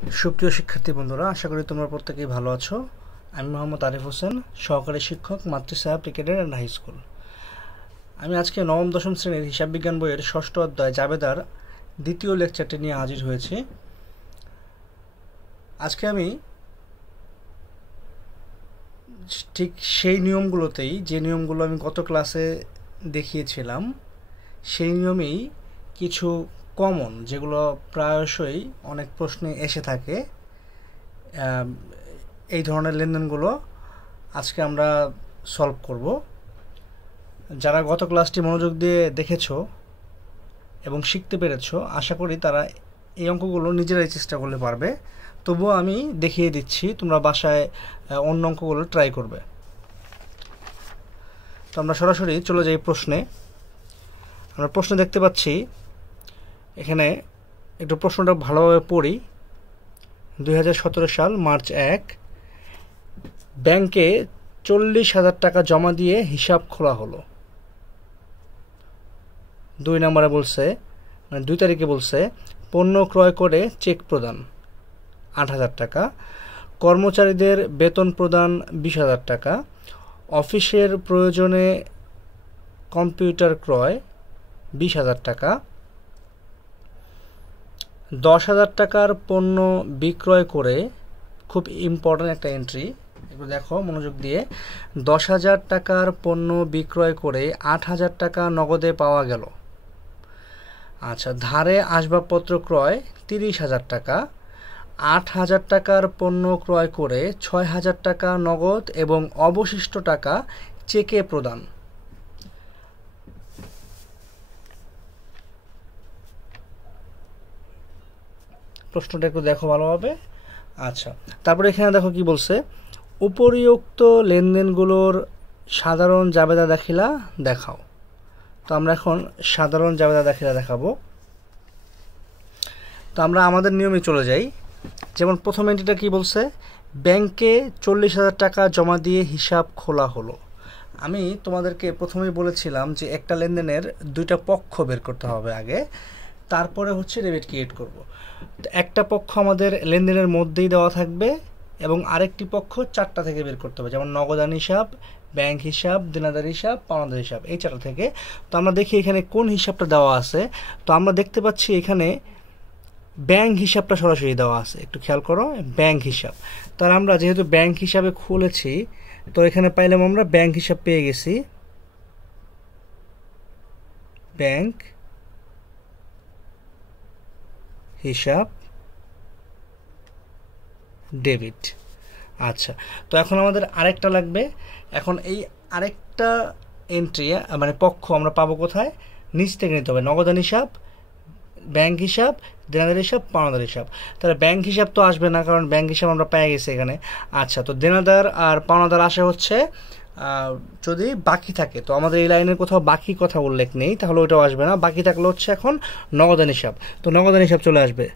সুপ্রিয় শিক্ষার্থী বন্ধুরা, আশা করি তোমরা প্রত্যেকেই ভালো আছো। আমি মোহাম্মদ আরিফ হোসেন, সহকারী শিক্ষক, মাতৃসা ক্রিকেটার অ্যান্ড হাই স্কুল। আমি আজকে নবম দশম শ্রেণীর হিসাব বিজ্ঞান বইয়ের ষষ্ঠ অধ্যায় জাবেদার দ্বিতীয় লেকচারটি নিয়ে হাজির হয়েছি। আজকে আমি ঠিক সেই নিয়মগুলোতেই, যে নিয়মগুলো আমি গত ক্লাসে দেখিয়েছিলাম, সেই নিয়মেই কিছু কমন, যেগুলো প্রায়শই অনেক প্রশ্নে এসে থাকে, এই ধরনের লেনদেনগুলো আজকে আমরা সলভ করব। যারা গত ক্লাসটি মনোযোগ দিয়ে দেখেছো এবং শিখতে পেরেছো, আশা করি তারা এই অঙ্কগুলো নিজেরাই চেষ্টা করলে পারবে। তবুও আমি দেখিয়ে দিচ্ছি, তোমরা বাসায় অন্য অঙ্কগুলো ট্রাই করবে। তো আমরা সরাসরি চলে যাই প্রশ্নে। আমরা প্রশ্ন দেখতে পাচ্ছি এখানে, একটু প্রশ্নটা ভালোভাবে পড়ি। 2017 সাল মার্চ 1, ব্যাংকে 40,000 টাকা জমা দিয়ে হিসাব খোলা হলো। 2 নম্বরে বলছে, 2 তারিখে বলছে পণ্য ক্রয় করে চেক প্রদান 8,000 টাকা, কর্মচারীদের বেতন প্রদান 20,000 টাকা, অফিসের প্রয়োজনে কম্পিউটার ক্রয় 20,000 টাকা, 10,000 টাকার পণ্য বিক্রয় করে, খুব ইম্পর্ট্যান্ট একটা এন্ট্রি, এগুলো দেখো মনোযোগ দিয়ে, 10,000 টাকার পণ্য বিক্রয় করে 8,000 টাকা নগদে পাওয়া গেল। আচ্ছা, ধারে আসবাবপত্র ক্রয় 30,000 টাকা, 8,000 টাকার পণ্য ক্রয় করে 6,000 টাকা নগদ এবং অবশিষ্ট টাকা চেকে প্রদান। প্রশ্নটা একটু দেখো ভালোভাবে। আচ্ছা, তারপরে এখানে দেখো কি বলছে, উপরিউক্ত লেনদেনগুলোর সাধারণ জাবেদা দাখিলা দেখাও। তো আমরা এখন সাধারণ জাবেদা দাখিলা দেখাবো। তো আমরা আমাদের নিয়মে চলে যাই। যেমন প্রথম এন্ট্রিটা কি বলছে, ব্যাংকে 40,000 টাকা জমা দিয়ে হিসাব খোলা হলো। আমি তোমাদেরকে প্রথমেই বলেছিলাম যে একটা লেনদেনের দুইটা পক্ষ বের করতে হবে আগে, তারপরে হচ্ছে ডেবিট ক্রিয়েট করব। একটা পক্ষ আমাদের লেনদেনের মধ্যেই দেওয়া থাকবে এবং আরেকটি পক্ষ 4টা থেকে বের করতে হবে, যেমন নগদান হিসাব, ব্যাংক হিসাব, দেনাদার হিসাব, পাওনাদার হিসাব, এই 4টা থেকে। তো আমরা দেখি এখানে কোন হিসাবটা দেওয়া আছে। তো আমরা দেখতে পাচ্ছি এখানে ব্যাংক হিসাবটা সরাসরি দেওয়া আছে, একটু খেয়াল করো, ব্যাংক হিসাব। তার আমরা যেহেতু ব্যাংক হিসাবে খুলেছি, তো এখানে পাইলাম আমরা ব্যাংক হিসাব পেয়ে গেছি, ব্যাংক হিসাব ডেবিট। আচ্ছা, তো এখন আমাদের আরেকটা লাগবে। এখন এই আরেকটা এন্ট্রি মানে পক্ষ আমরা পাবো কোথায়, নিচ থেকে নিতে হবে, নগদান হিসাব, ব্যাংক হিসাব, দেনাদার হিসাব, পাওনাদার হিসাব। তাহলে ব্যাংক হিসাব তো আসবে না, কারণ ব্যাংক হিসাব আমরা পেয়ে গেছি এখানে। আচ্ছা, তো দেনাদার আর পাওনাদার আসে হচ্ছে যদি বাকি থাকে। তো আমাদের এই লাইনের কোথাও বাকি কথা উল্লেখ নেই, তাহলে ওইটাও আসবে না। বাকি থাকলে হচ্ছে এখন নগদান হিসাব। তো নগদান হিসাব চলে আসবে,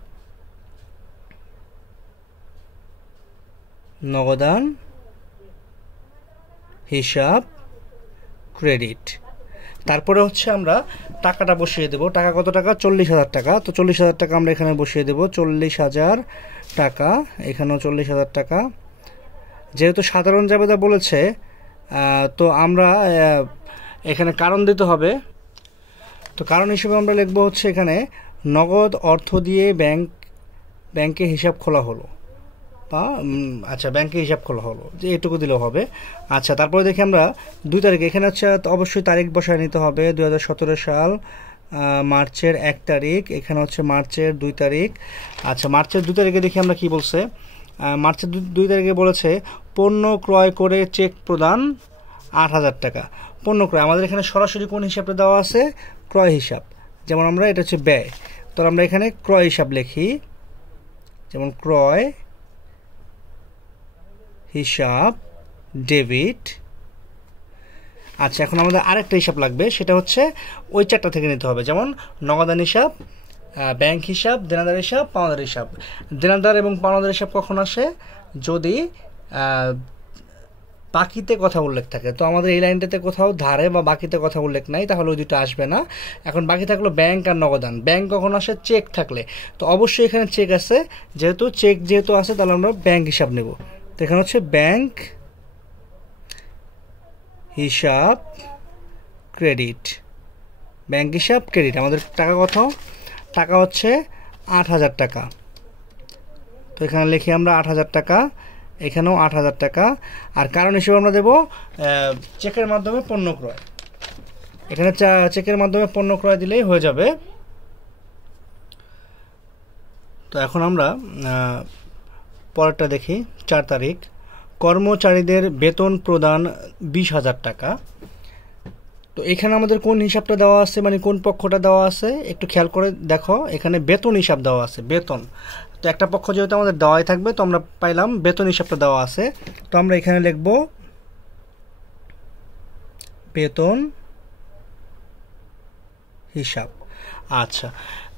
নগদান হিসাব ক্রেডিট। তারপরে হচ্ছে আমরা টাকাটা বসিয়ে দেব। টাকা কত টাকা, 40,000 টাকা। তো 40,000 টাকা আমরা এখানে বসিয়ে দেব, 40,000 টাকা, এখানেও 40,000 টাকা। যেহেতু সাধারণ জাবেদা বলেছে, তো আমরা এখানে কারণ দিতে হবে। তো কারণ হিসেবে আমরা লিখবো হচ্ছে এখানে নগদ অর্থ দিয়ে ব্যাংকে হিসাব খোলা হলো, বা আচ্ছা ব্যাংকে হিসাব খোলা হলো, যে এটুকু দিলেও হবে। আচ্ছা, তারপরে দেখি আমরা 2 তারিখ, এখানে হচ্ছে অবশ্যই তারিখ বসায় নিতে হবে, 2017 সাল মার্চের 1 তারিখ, এখানে হচ্ছে মার্চের 2 তারিখ। আচ্ছা, মার্চের 2 তারিখে দেখি আমরা কি বলছে। মার্চের 2 তারিখে বলেছে পণ্য ক্রয় করে চেক প্রদান 8,000 টাকা। পণ্য ক্রয় আমাদের এখানে সরাসরি কোন হিসাবটা দেওয়া আছে, ক্রয় হিসাব। যেমন আমরা এটা হচ্ছে ব্যয়, তো আমরা এখানে ক্রয় হিসাব লিখি, যেমন ক্রয় হিসাব ডেবিট। আচ্ছা, এখন আমাদের আরেকটা হিসাব লাগবে, সেটা হচ্ছে ওই 4টা থেকে নিতে হবে, যেমন নগদান হিসাব, ব্যাংক হিসাব, দেনাদার হিসাব, পাওনাদার হিসাব। দেনাদার এবং পাওনাদার হিসাব কখন আসে, যদি বাকিতে কথা উল্লেখ থাকে। তো আমাদের এই লাইনটাতে কোথাও ধারে বা বাকিতে কথা উল্লেখ নাই, তাহলে ওই দুটো আসবে না। এখন বাকি থাকলো ব্যাংক আর নগদান। ব্যাংক কখন আসে? চেক থাকলে। তো অবশ্যই এখানে চেক আছে, যেহেতু চেক যেহেতু আছে তাহলে আমরা ব্যাংক হিসাব নেব। তো এখানে হচ্ছে ব্যাংক হিসাব ক্রেডিট, ব্যাংক হিসাব ক্রেডিট। আমাদের টাকা কত? টাকা হচ্ছে ৮,০০০ টাকা। তো এখানে লিখি আমরা ৮,০০০ টাকা, এখানেও ৮,০০০ টাকা। আর কারণ হিসেবে আমরা দেব চেকের মাধ্যমে পণ্য ক্রয়। এখানে চেকের মাধ্যমে পণ্য ক্রয় দিলেই হয়ে যাবে। তো এখন আমরা পরেরটা দেখি। ৪ তারিখ, কর্মচারীদের বেতন প্রদান ২০,০০০ টাকা। তো এখানে আমাদের কোন হিসাবটা দেওয়া আছে, মানে কোন পক্ষটা দেওয়া আছে একটু খেয়াল করে দেখো। এখানে বেতন হিসাব দেওয়া আছে, বেতন। তো একটা পক্ষ যেহেতু আমাদের দেওয়াই থাকবে, তো আমরা পাইলাম বেতন হিসাবটা দেওয়া আছে। তো আমরা এখানে লিখব বেতন হিসাব। আচ্ছা,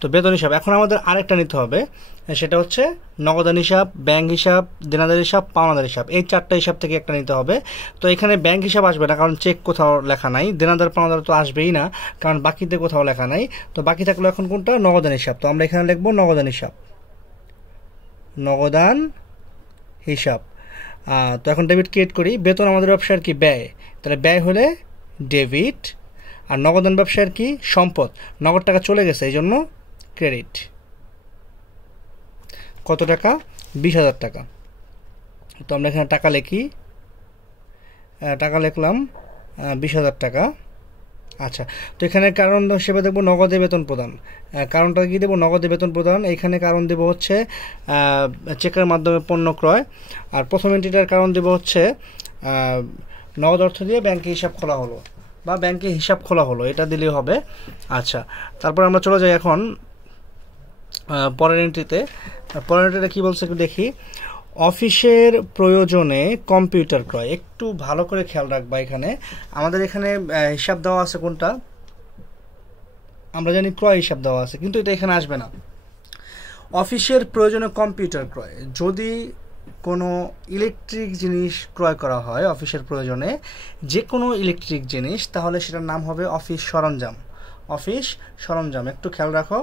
তো বেতন হিসাব। এখন আমাদের আরেকটা নিতে হবে, সেটা হচ্ছে নগদান হিসাব, ব্যাংক হিসাব, দেনাদার হিসাব, পাওনাদার হিসাব। এই 4টা হিসাব থেকে একটা নিতে হবে। তো এখানে ব্যাংক হিসাব আসবে না, কারণ চেক কোথাও লেখা নাই। দেনাদার পাওনাদার তো আসবেই না, কারণ বাকিতে কোথাও লেখা নাই। তো বাকি থাকলো এখন কোনটা? নগদান হিসাব। তো আমরা এখানে লিখবো নগদান হিসাব, নগদান হিসাব। তো এখন ডেবিট ক্রিয়েট করি। বেতন আমাদের ব্যবসার কি? ব্যয়, তাহলে ব্যয় হলে ডেবিট। আর নগদান ব্যবসার কি? সম্পদ, নগদ টাকা চলে গেছে এই জন্য ক্রেডিট। কত টাকা? ২০,০০০ টাকা। তো আমরা এখানে টাকা লিখি, টাকা লিখলাম ২০,০০০ টাকা। আচ্ছা, তো এখানে কারণ হিসেবে দেখবো নগদে বেতন প্রদান। কারণটা কি দেবো? নগদে বেতন প্রদান। এখানে কারণ দেবো হচ্ছে চেকের মাধ্যমে পণ্য ক্রয়। আর প্রথম এন্ট্রিটার কারণ দেবো হচ্ছে নগদ অর্থ দিয়ে ব্যাংকে হিসাব খোলা হলো বা ব্যাংকে হিসাব খোলা হলো, এটা দিলেই হবে। আচ্ছা, তারপর আমরা চলে যাই এখন পরের এন্ট্রিতে। পরের এন্ট্রিটা কী বলছে একটু দেখি। অফিসের প্রয়োজনে কম্পিউটার ক্রয়। একটু ভালো করে খেয়াল রাখবা, এখানে আমাদের এখানে হিসাব দেওয়া আছে কোনটা? আমরা জানি ক্রয় হিসাব দেওয়া আছে, কিন্তু এটা এখানে আসবে না। অফিসের প্রয়োজনে কম্পিউটার ক্রয়, যদি কোনো ইলেকট্রিক জিনিস ক্রয় করা হয় অফিসের প্রয়োজনে, যে কোনো ইলেকট্রিক জিনিস, তাহলে সেটার নাম হবে অফিস সরঞ্জাম। অফিস সরঞ্জাম, একটু খেয়াল রাখো।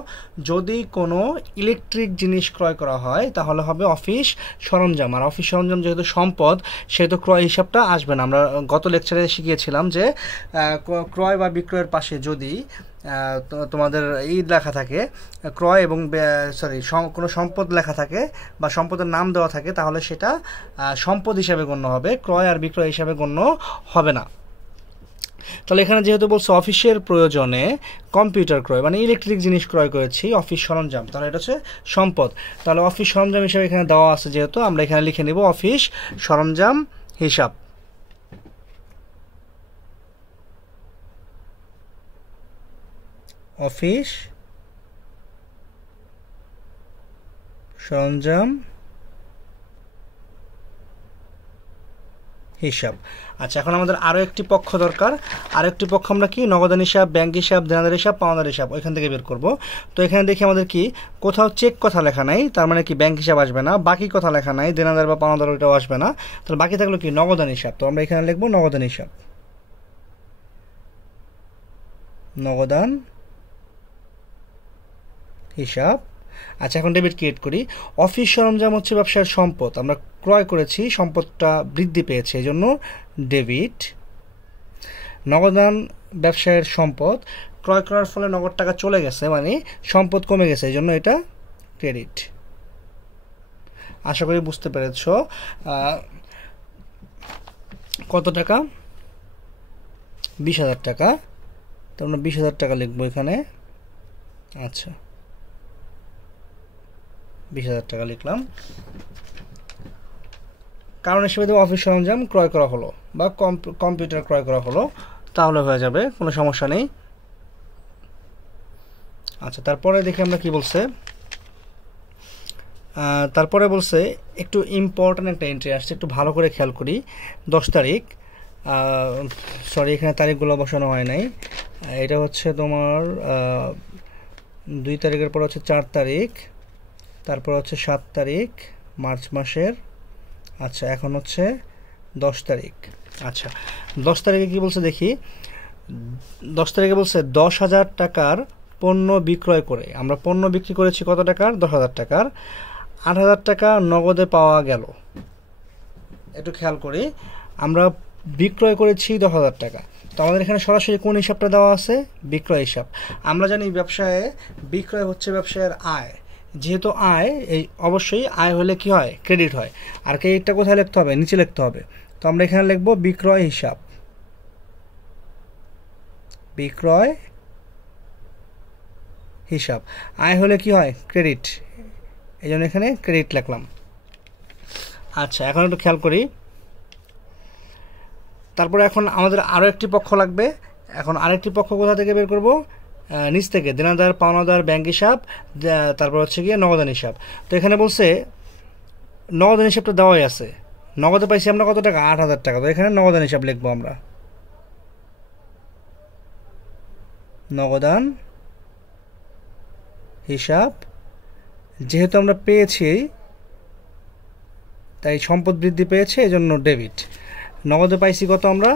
যদি কোনো ইলেকট্রিক জিনিস ক্রয় করা হয় তাহলে হবে অফিস সরঞ্জাম। আর অফিস সরঞ্জাম যেহেতু সম্পদ, সেহেতু ক্রয় হিসাবটা আসবে না। আমরা গত লেকচারে শিখিয়েছিলাম যে ক্রয় বা বিক্রয়ের পাশে যদি তোমাদের এই লেখা থাকে, ক্রয় এবং কোনো সম্পদ লেখা থাকে বা সম্পদের নাম দেওয়া থাকে, তাহলে সেটা সম্পদ হিসাবে গণ্য হবে, ক্রয় আর বিক্রয় হিসাবে গণ্য হবে না। তাহলে এখানে যেহেতু বলছে অফিসের প্রয়োজনে কম্পিউটার ক্রয়, মানে ইলেকট্রিক জিনিস ক্রয় করেছি, অফিস সরঞ্জাম, তাহলে এটা হচ্ছে সম্পদ। তাহলে অফিস সরঞ্জাম হিসাবে এখানে দেওয়া আছে, যেহেতু আমরা এখানে লিখে নিব অফিস সরঞ্জাম হিসাব। অফিস সরঞ্জাম হিসাব। আচ্ছা, এখন আমাদের আরও একটি পক্ষ দরকার। আরও একটি পক্ষ আমরা কি? নগদান হিসাব, ব্যাংক হিসাব, দেনাদার হিসাব, পাওনাদার হিসাব, ওইখান থেকে বের করব। তো এখানে দেখি আমাদের কি কোথাও চেক কথা লেখা নাই, তার মানে কি ব্যাংক হিসাব আসবে না। বাকি কথা লেখা নাই, দেনাদার বা পাওনাদার, ওইটাও আসবে না। তাহলে বাকি থাকলো কি? নগদান হিসাব। তো আমরা এখানে লিখবো নগদান হিসাব, নগদান হিসাব। আচ্ছা, এখন ডেবিট ক্রিয়েট করি। অফিস সরঞ্জাম হচ্ছে ব্যবসার সম্পদ, আমরা ক্রয় করেছি, সম্পদটা বৃদ্ধি পেয়েছে, এই জন্য ডেবিট। নগদান ব্যবসায়ের সম্পদ, ক্রয় করার ফলে নগদ টাকা চলে গেছে, মানে সম্পদ কমে গেছে, এই জন্য এটা ক্রেডিট। আশা করি বুঝতে পেরেছ। কত টাকা? 20,000 টাকা। তো আমরা 20,000 টাকা লিখবো এখানে। আচ্ছা, 20,000 টাকা লিখলাম। কারণ হিসেবে দেবো অফিস সরঞ্জাম ক্রয় করা হলো বা কম্পিউটার ক্রয় করা হলো, তাহলে হয়ে যাবে, কোনো সমস্যা নেই। আচ্ছা, তারপরে দেখি আমরা কি বলছে। তারপরে বলছে একটু ইম্পর্ট্যান্ট একটা এন্ট্রি আসছে, একটু ভালো করে খেয়াল করি। 10 তারিখ, সরি এখানে তারিখগুলো বসানো হয় নাই। এটা হচ্ছে তোমার 2 তারিখের পর হচ্ছে 4 তারিখ, তারপর হচ্ছে 7 তারিখ মার্চ মাসের। আচ্ছা, এখন হচ্ছে 10 তারিখ। আচ্ছা, 10 তারিখে কি বলছে দেখি। 10 তারিখে বলছে 10,000 টাকার পণ্য বিক্রয় করে, আমরা পণ্য বিক্রি করেছি কত টাকার? 10,000 টাকার। 8,000 টাকা নগদে পাওয়া গেল। একটু খেয়াল করি, আমরা বিক্রয় করেছি 10,000 টাকা, তো আমাদের এখানে সরাসরি কোন হিসাবটা দেওয়া আছে? বিক্রয় হিসাব। আমরা জানি ব্যবসায়ে বিক্রয় হচ্ছে ব্যবসায়ের আয়, যেহেতু আয়, এই অবশ্যই আয় হলে কি হয়? ক্রেডিট হয়। আর ক্রেডিটটা কোথায় লিখতে হবে? নিচে লিখতে হবে। তো আমরা এখানে লিখব বিক্রয় হিসাব। বিক্রয় হিসাব। আয় হলে কি হয়? ক্রেডিট, এই জন্য এখানে ক্রেডিট লিখলাম। আচ্ছা, এখন একটু খেয়াল করি। তারপরে এখন আমাদের আরও একটি পক্ষ লাগবে। এখন আরেকটি পক্ষ কোথা থেকে বের করব? নিচ থেকে, দেনাদার, পাওনাদার, ব্যাংক হিসাব, তারপর হচ্ছে গিয়ে নগদান হিসাব। তো এখানে বলছে নগদান হিসাবটা দেওয়াই আছে। নগদে পাইছি আমরা কত টাকা? 8,000 টাকা। তো এখানে নগদান হিসাব লিখবো আমরা। নগদান হিসাব, যেহেতু আমরা পেয়েছি তাই সম্পদ বৃদ্ধি পেয়েছে, এই জন্য ডেবিট। নগদে পাইছি কত? আমরা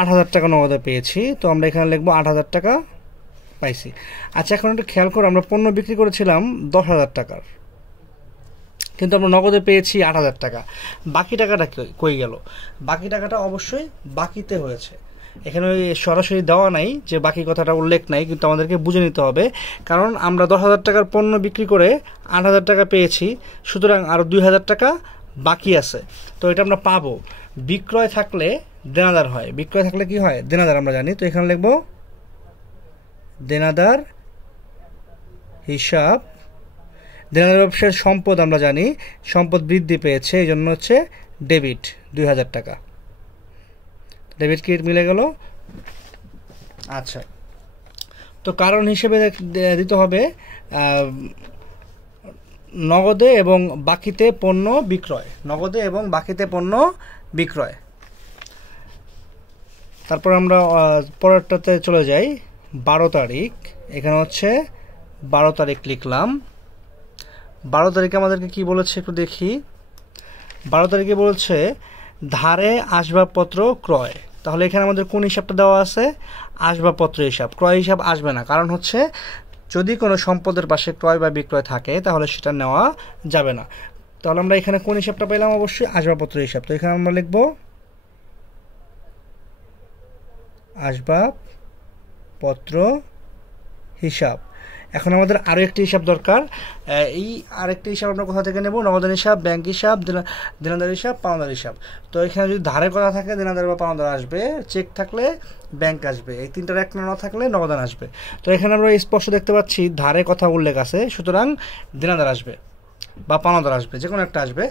8,000 টাকা নগদে পেয়েছি, তো আমরা এখানে লিখবো 8,000 টাকা পাইছি। আচ্ছা, এখন একটু খেয়াল করো, আমরা পণ্য বিক্রি করেছিলাম 10,000 টাকার, কিন্তু আমরা নগদে পেয়েছি 8,000 টাকা। বাকি টাকাটা কই গেল? বাকি টাকাটা অবশ্যই বাকিতে হয়েছে। এখানে সরাসরি দেওয়া নাই, যে বাকি কথাটা উল্লেখ নাই, কিন্তু আমাদেরকে বুঝে নিতে হবে, কারণ আমরা 10,000 টাকার পণ্য বিক্রি করে 8,000 টাকা পেয়েছি, সুতরাং আরও 2,000 টাকা বাকি আছে। তো এটা আমরা পাবো। বিক্রয় থাকলে দেনাদার হয়। বিক্রয় থাকলে কি হয়? দেনাদার আমরা জানি। তো এখানে লিখব দেনাদার হিসাব। দেনাদার ব্যবসার সম্পদ আমরা জানি, সম্পদ বৃদ্ধি পেয়েছে, এই জন্য হচ্ছে ডেবিট 2,000 টাকা। ডেবিট ক্রেডিট মিলে গেল। আচ্ছা, তো কারণ হিসেবে দিতে হবে নগদে এবং বাকিতে পণ্য বিক্রয়। নগদে এবং বাকিতে পণ্য বিক্রয়। তারপর আমরা পরেরটাতে চলে যাই। 12 তারিখ। এখানে হচ্ছে 12 তারিখ লিখলাম। 12 তারিখে আমাদেরকে কি বলেছে একটু দেখি। 12 তারিখে বলছে ধারে আসবাবপত্র ক্রয়। তাহলে এখানে আমাদের কোন হিসাবটা দেওয়া আছে? আসবাবপত্র হিসাব। ক্রয় হিসাব আসবে না, কারণ হচ্ছে যদি কোনো সম্পদের পাশে ক্রয় বা বিক্রয় থাকে তাহলে সেটা নেওয়া যাবে না। তাহলে আমরা এখানে কোন হিসাবটা পেলাম? অবশ্যই আসবাবপত্র হিসাব। তো এখানে আমরা লিখব আসবাবপত্র হিসাব। এখন আমাদের আরও একটি হিসাব দরকার। এই আরেকটি হিসাব আমরা কোথা থেকে নেব? নগদান হিসাব, ব্যাংক হিসাব, দেনাদার হিসাব, পাওনাদার হিসাব। তো এখানে যদি ধারে কথা থাকে দেনাদার বা পাওনাদার আসবে, চেক থাকলে ব্যাংক আসবে, এই তিনটার এক না থাকলে নগদান আসবে। তো এখানে আমরা স্পষ্ট দেখতে পাচ্ছি ধারে কথা উল্লেখ আছে, সুতরাং দেনাদার আসবে বা পাওনাদার আসবে, যে কোনো একটা আসবে।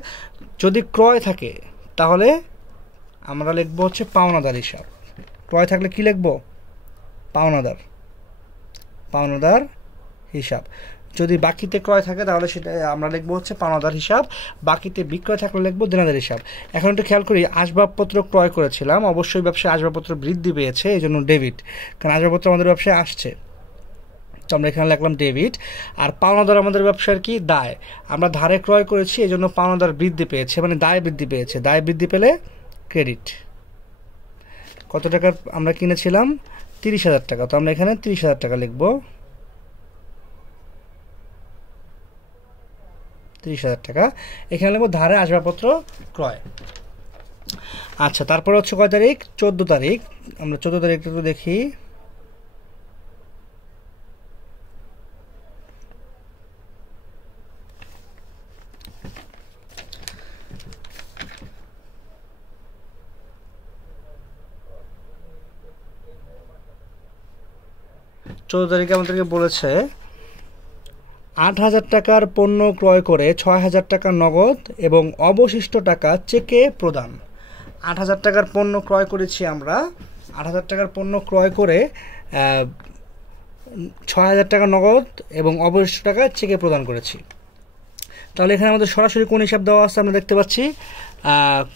যদি ক্রয় থাকে তাহলে আমরা লিখব হচ্ছে পাওনাদার হিসাব। ক্রয় থাকলে কি লিখব? পাওনাদার। পাওনাদার হিসাব। যদি বাকিতে ক্রয় থাকে তাহলে সেটা আমরা লিখবো হচ্ছে পাওনাদার হিসাব। বাকিতে বিক্রয় থাকলে লিখবো দেনাদার হিসাব। এখন একটু খেয়াল করি, আসবাবপত্র ক্রয় করেছিলাম, অবশ্যই ব্যবসায় আসবাবপত্র বৃদ্ধি পেয়েছে, এই জন্য ডেবিট, কারণ আসবাবপত্র আমাদের ব্যবসায় আসছে, তো আমরা এখানে লিখলাম ডেবিট। আর পাওনাদার আমাদের ব্যবসার কি? দায়। আমরা ধারে ক্রয় করেছি, এই জন্য পাওনাদার বৃদ্ধি পেয়েছে, মানে দায় বৃদ্ধি পেয়েছে। দায় বৃদ্ধি পেলে ক্রেডিট। কত টাকার আমরা কিনেছিলাম? 30,000 টাকা। তো আমরা এখানে 30,000 টাকা লিখবো। 30,000 টাকা। এখানে লিখবো ধারে আসবাবপত্র ক্রয়। আচ্ছা, তারপর হচ্ছে কয় তারিখ? 14 তারিখ। আমরা 14 তারিখটা একটু দেখি। তারিখে আমাদেরকে বলেছে 8,000 টাকার পণ্য ক্রয় করে 6,000 টাকা নগদ এবং অবশিষ্ট টাকা চেকে প্রদান। 8,000 টাকার পণ্য ক্রয় করেছি আমরা। 8,000 টাকার পণ্য ক্রয় করে 6,000 টাকা নগদ এবং অবশিষ্ট টাকা চেকে প্রদান করেছি। তাহলে এখানে আমাদের সরাসরি কোন হিসাব দেওয়া আছে? আমরা দেখতে পাচ্ছি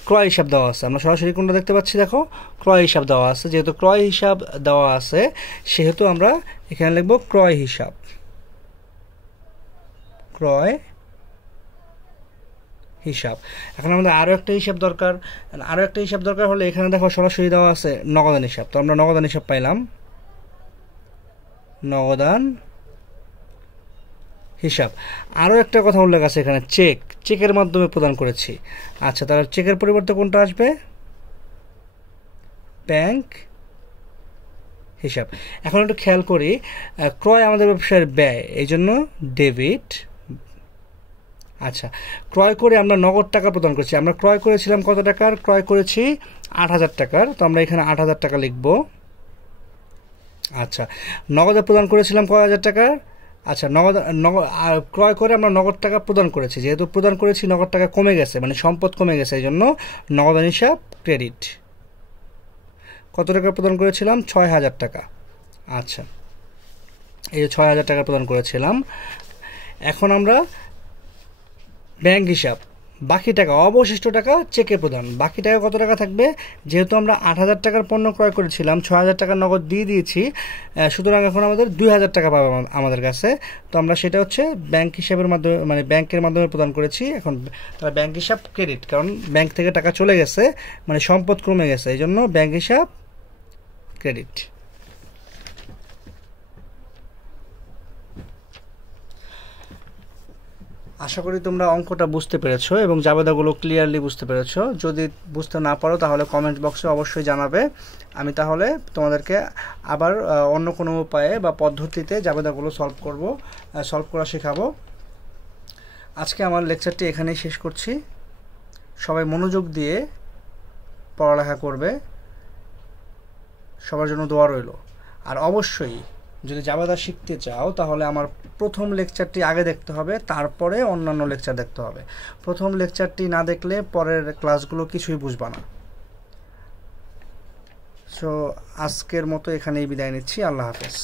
ক্রয় হিসাব দেওয়া আছে। আমরা সরাসরি কোনটা দেখতে পাচ্ছি? দেখো, ক্রয় হিসাব দেওয়া আছে। যেহেতু ক্রয় হিসাব দেওয়া আছে সেহেতু আমরা এখানে লিখব ক্রয় হিসাব। ক্রয় হিসাব। এখন আমাদের আরও একটা হিসাব দরকার হলে এখানে দেখো সরাসরি দেওয়া আছে নগদান হিসাব। তো আমরা নগদান হিসাব পাইলাম, নগদান হিসাব। আরও একটা কথা উল্লেখ আছে এখানে, চেকের মাধ্যমে প্রদান করেছি। আচ্ছা, তাহলে চেকের পরিবর্তে কোনটা আসবে? ব্যাংক হিসাব। এখন একটু খেয়াল করি, ক্রয় আমাদের ব্যবসায়ের ব্যয়, এই জন্য ডেবিট। আচ্ছা, ক্রয় করে আমরা নগদ টাকা প্রদান করছি। আমরা ক্রয় করেছিলাম কত টাকার? ক্রয় করেছি ৮,০০০ টাকার। তো আমরা এখানে ৮,০০০ টাকা লিখব। আচ্ছা, নগদে প্রদান করেছিলাম কয় হাজার টাকার? আচ্ছা, ক্রয় করে আমরা নগদ টাকা প্রদান করেছি। যেহেতু প্রদান করেছি, নগদ টাকা কমে গেছে, মানে সম্পদ কমে গেছে, এই জন্য নগদান হিসাব ক্রেডিট। কত টাকা প্রদান করেছিলাম? ৬,০০০ টাকা। আচ্ছা, এই যে ৬,০০০ টাকা প্রদান করেছিলাম। এখন আমরা ব্যাংক হিসাব, বাকি টাকা, অবশিষ্ট টাকা চেকে প্রদান। বাকি টাকা কত টাকা থাকবে? যেহেতু আমরা ৮,০০০ টাকার পণ্য ক্রয় করেছিলাম, ৬,০০০ টাকার নগদ দিয়ে দিয়েছি, সুতরাং এখন আমাদের ২,০০০ টাকা পাবে আমাদের কাছে। তো আমরা সেটা হচ্ছে ব্যাংক হিসাবের মাধ্যমে, মানে ব্যাংকের মাধ্যমে প্রদান করেছি। এখন তারা ব্যাংক হিসাব ক্রেডিট, কারণ ব্যাংক থেকে টাকা চলে গেছে, মানে সম্পদ কমে গেছে, এই জন্য ব্যাংক হিসাব ক্রেডিট। আশা করি তোমরা অঙ্কটা বুঝতে পেরেছো এবং জাবেদাগুলো ক্লিয়ারলি বুঝতে পেরেছো। যদি বুঝতে না পারো তাহলে কমেন্ট বক্সে অবশ্যই জানাবে। আমি তাহলে তোমাদেরকে আবার অন্য কোনো উপায়ে বা পদ্ধতিতে জাবেদাগুলো সলভ করা শেখাবো। আজকে আমার লেকচারটি এখানেই শেষ করছি। সবাই মনোযোগ দিয়ে পড়ালেখা করবে। সবার জন্য দোয়া রইল। আর অবশ্যই যদি জাবেদা শিখতে চাও তাহলে আমার প্রথম লেকচারটি আগে দেখতে হবে, তারপরে অন্যান্য লেকচার দেখতে হবে। প্রথম লেকচারটি না দেখলে পরের ক্লাসগুলো কিছুই বুঝবা না। সো আজকের মতো এখানেই বিদায় নিচ্ছি। আল্লাহ হাফেজ।